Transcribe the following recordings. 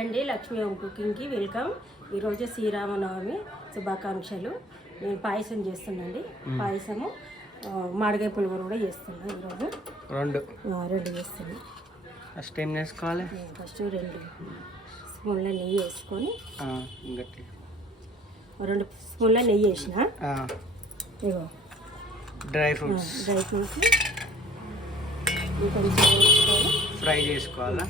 అండి Lakshmi home కుకింగ్కి welcome. ఈరోజు శ్రీరామనవమి శుభాకాంక్షలు. నేను పాయసం చేస్తున్నాండి. పాయసము మామిడికాయ పులిహోర కూడా చేస్తున్నాను. ఈరోజు రెండు చేస్తున్నాను. ఫస్ట్ ఏం చేసుకోవాలి? ఫస్ట్ 2 స్పూన్ల నెయ్యి వేసుకొని 2 స్పూన్ల నెయ్యి వేసిన ఇగో డ్రై ఫ్రూట్స్ కొంచెం ఫ్రై చేసుకోవాలా?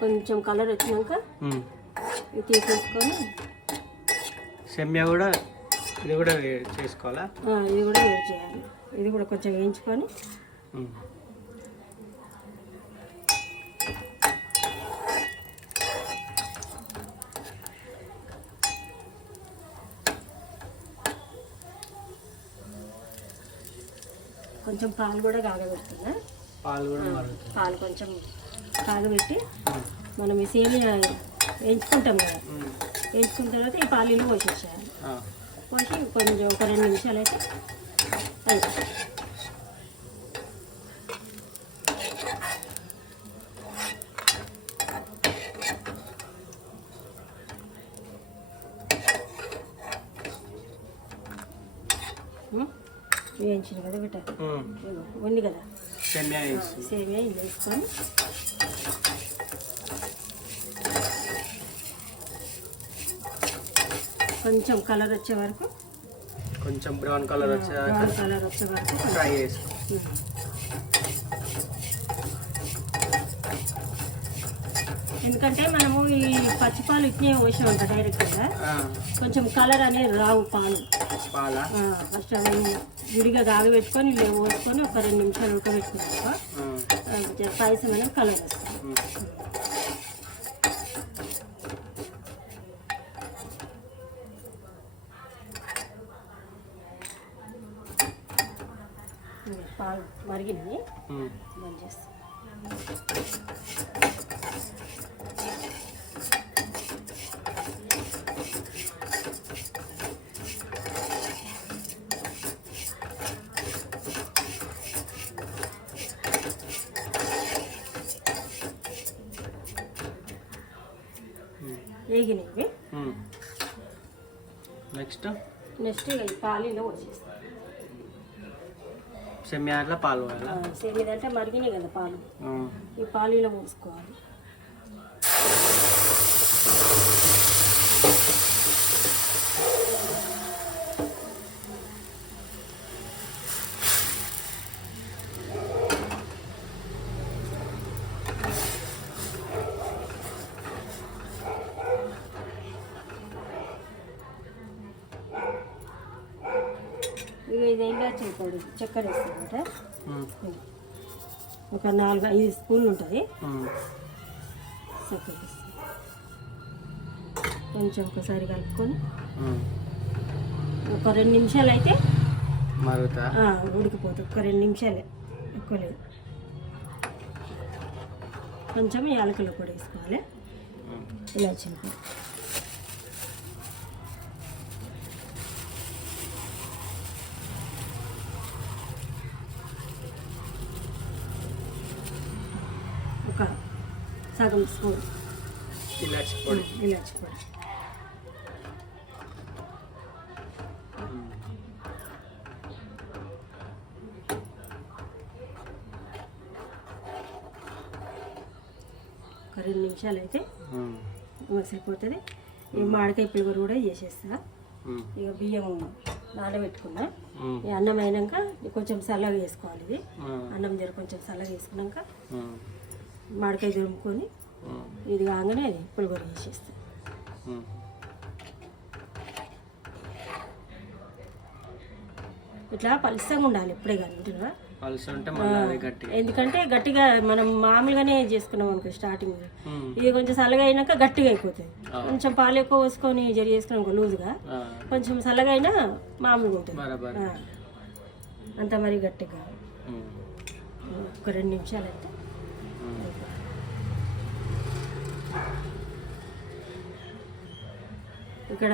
కొంచెం కలర్ వచ్చినాక ఇది తీసేసుకొని సెమ్యా కూడా ఇది కూడా చేసుకోవాలా? ఇది కూడా వేడి చేయాలి. ఇది కూడా కొంచెం వేయించుకొని కొంచెం పాలు కూడా కాగబెడుతున్నా. పాలు కొంచెం కాగబెట్టి మనం ఈ సేమియా వేయించుకుంటాం కదా, వేయించుకున్న తర్వాత ఈ పాలీలు పోసేసేయాలి. పోసి కొంచెం ఒక 2 నిమిషాలు అయితే అయిపోతుంది. వేయించిన కదా పెట్టాలి, ఉంది కదా సేమియా ఇది వేసుకొని కొంచెం కలర్ వచ్చే వరకు, కొంచెం బ్రౌన్ కలర్ వచ్చే వరకు ఫ్రై చేసుకో. ఎందుకంటే మనము ఈ పచ్చిపాలు ఇట్నే పోసి ఉంటాం డైరెక్ట్గా, కొంచెం కలర్ అనేది రావు పాలు. ఫస్ట్ అవి విడిగా కాగబెట్టుకొని పోసుకొని ఒక 2 నిమిషాలు ఉడకబెట్టుకున్నాక పాయసం అనేది కలర్ వస్తుంది. పాలు మరిగినాయి, బంద్ చేస్తాం. వేగినవి. నెక్స్ట్ ఈ పాలీలో వచ్చేస్తాం. సెమియాలో పాలు సేమియా అంటే మరిగినాయి కదా పాలు, ఈ పాలీలో పోసుకోవాలి. ఇక ఇది ఇలాచి పొడి చక్కెర వేస్తామంటే ఒక 4-5 స్పూన్లు ఉంటుంది. చక్కెర వేస్తాం, కొంచెం ఒకసారి కలుపుకొని ఒక 2 నిమిషాలు అయితే ఉడికిపోతుంది. ఒక 2 నిమిషాలే, ఎక్కువ లేదు. కొంచెం యాలకుల పొడి వేసుకోవాలి, ఇలాచీల పొడి. ఒక సగం స్పూన్ ఇలాచి పొడి. ఒక 2 నిమిషాలు అయితే మసిలిపోతుంది. ఈ మామిడికాయ పులిహోర కూడా చేసేస్తా. ఇక బియ్యం నానబెట్టుకున్నా. ఈ అన్నం అయినాక కొంచెం చల్లగా వేసుకోవాలి. ఇది అన్నం కొంచెం చల్లగా వేసుకున్నాక మామిడికాయ దురుముకొని ఇది కాగానే అది పులిహోర చేసేస్తాం. ఇట్లా పలుసంగా ఉండాలి ఎప్పుడే కానీ ఇంటిలో. ఎందుకంటే గట్టిగా మనం మామూలుగానే చేసుకున్నాం అనుకో స్టార్టింగ్, ఇది కొంచెం చల్లగా అయినాక గట్టిగా అయిపోతుంది. కొంచెం పాలు ఎక్కువ పోసుకొని జరి చేసుకున్నాం లూజ్గా, కొంచెం చల్లగా అయినా మామూలుగా ఉంటుంది. అంత మరి గట్టిగా ఒక 2 నిమిషాలు అయితే ఇక్కడ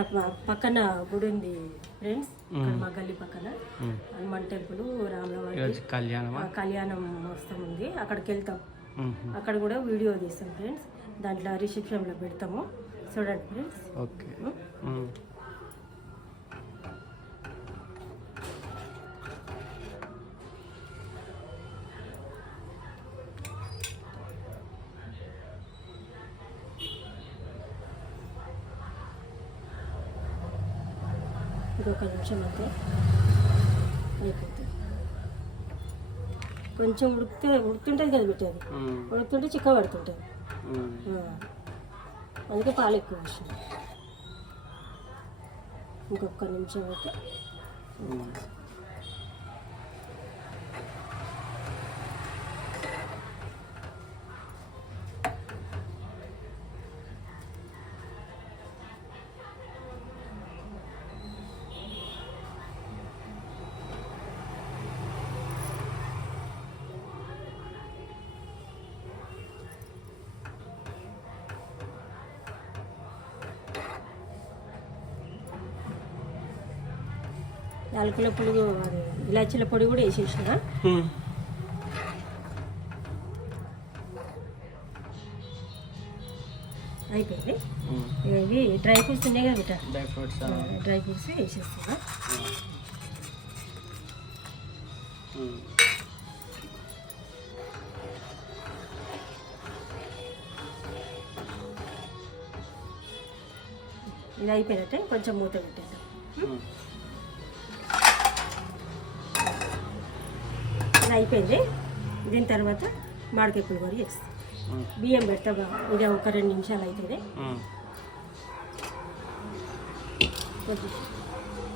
పక్కన గుడి ఉంది ఫ్రెండ్స్, ఇక్కడ మా గల్లీ పక్కన హనుమాన్ టెంపుల్, రామలవారి కళ్యాణం మోస్తం ఉంది. అక్కడికి వెళ్తాం, అక్కడ కూడా వీడియో తీస్తాం ఫ్రెండ్స్. దాంట్లో రిసెప్షన్లో పెడతాము, చూడండి ఫ్రెండ్స్. ఓకే. ఇంకొక నిమిషం అంతే అయిపోతుంది. కొంచెం ఉడుకుతుంటుంది కదా బిడ్డ, అది ఉడుకుతుంటే చిక్క పడుతుంటుంది, అందుకే పాలు ఎక్కువ వస్తుంది. ఇంకొక నిమిషం అయితే యాలకుల పొడి, అది ఇలాచీల పొడి కూడా వేసేసిన. అయిపోయింది. ఇవి డ్రై ఫ్రూట్స్ ఉన్నాయి కదా బిడ్డ, డ్రై ఫ్రూట్స్ వేసేస్తున్నా. ఇది అయిపోయినట్టే కొంచెం మూత పెట్టేద్దాం. ఇది అయిపోయింది. దీని తర్వాత మామిడికాయ పులిహోర చేస్తాం. బియ్యం పెడతా, ఇది ఒక 2 నిమిషాలు అవుతుంది. కొంచెం